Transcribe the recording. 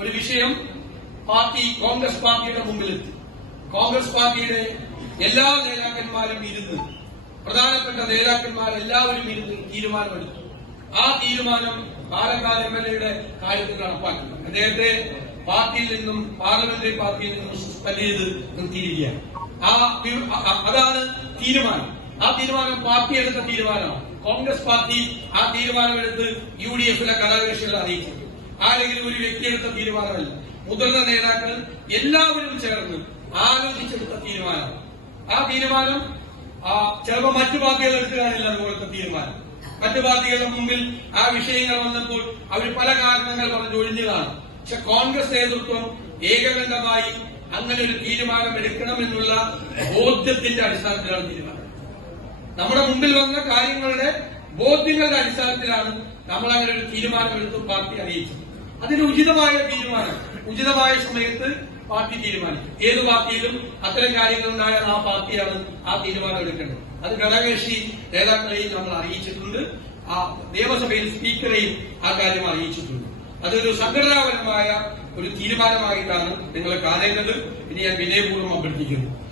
ഒരു വിഷയം കോൺഗ്രസ് പാർട്ടിയുടെ മുമ്പിലെത്തി. കോൺഗ്രസ് പാർട്ടിയുടെ എല്ലാ നേതാക്കന്മാരും ഇരുന്ന്, പ്രധാനപ്പെട്ട നേതാക്കന്മാരെല്ലാവരും ഇരുന്ന് തീരുമാനമെടുത്തു. ആ തീരുമാനം പാലക്കാട് MLA കാര്യത്തിൽ നടപ്പാക്കി. അദ്ദേഹത്തെ പാർട്ടിയിൽ നിന്നും, പാർലമെന്ററി പാർട്ടിയിൽ നിന്നും സസ്പെൻഡ് ചെയ്ത് നിർത്തിയിരിക്കുകയാണ്. അതാണ് തീരുമാനം. ആ തീരുമാനം പാർട്ടി എടുത്ത തീരുമാനമാണ്. കോൺഗ്രസ് പാർട്ടി ആ തീരുമാനമെടുത്ത് UDF-ലെ ഘടകകക്ഷികളെ അറിയിച്ചു. ആരെങ്കിലും ഒരു വ്യക്തി എടുത്ത തീരുമാനമല്ല. മുതിർന്ന നേതാക്കൾ എല്ലാവരും ചേർന്ന് ആലോചിച്ചെടുത്ത തീരുമാനം. ആ തീരുമാനം ചിലപ്പോൾ മറ്റു പാർട്ടികൾ എടുത്തു കാണില്ല. അതുപോലത്തെ തീരുമാനം മറ്റു പാർട്ടികളുടെ മുമ്പിൽ ആ വിഷയങ്ങൾ വന്നപ്പോൾ അവർ പല കാരണങ്ങൾ പറഞ്ഞ് ഒഴിഞ്ഞതാണ്. പക്ഷെ കോൺഗ്രസ് നേതൃത്വം ഏകകണ്ഠമായി അങ്ങനെ ഒരു തീരുമാനം എടുക്കണമെന്നുള്ള ബോധ്യത്തിന്റെ അടിസ്ഥാനത്തിലാണ് തീരുമാനം. നമ്മുടെ മുമ്പിൽ വന്ന കാര്യങ്ങളുടെ ബോധ്യങ്ങളുടെ അടിസ്ഥാനത്തിലാണ് നമ്മൾ അങ്ങനെ ഒരു തീരുമാനമെടുത്ത് പാർട്ടി അറിയിച്ചത്. അതിന് ഉചിതമായ തീരുമാനം ഉചിതമായ സമയത്ത് പാർട്ടി തീരുമാനിക്കും. ഏത് പാർട്ടിയിലും അത്തരം കാര്യങ്ങൾ ഉണ്ടായാൽ ആ പാർട്ടിയാണ് ആ തീരുമാനം എടുക്കേണ്ടത്. അത് ഘടകകക്ഷി നേതാക്കളെയും നമ്മൾ അറിയിച്ചിട്ടുണ്ട്. ആ നിയമസഭയിൽ സ്പീക്കറെയും ആ കാര്യം അറിയിച്ചിട്ടുണ്ട്. അതൊരു സംഘടനാപരമായ ഒരു തീരുമാനമായിട്ടാണ് നിങ്ങൾ കാണേണ്ടത്. ഇനി ഞാൻ വിനയപൂർവ്വം അഭ്യർത്ഥിക്കുന്നു.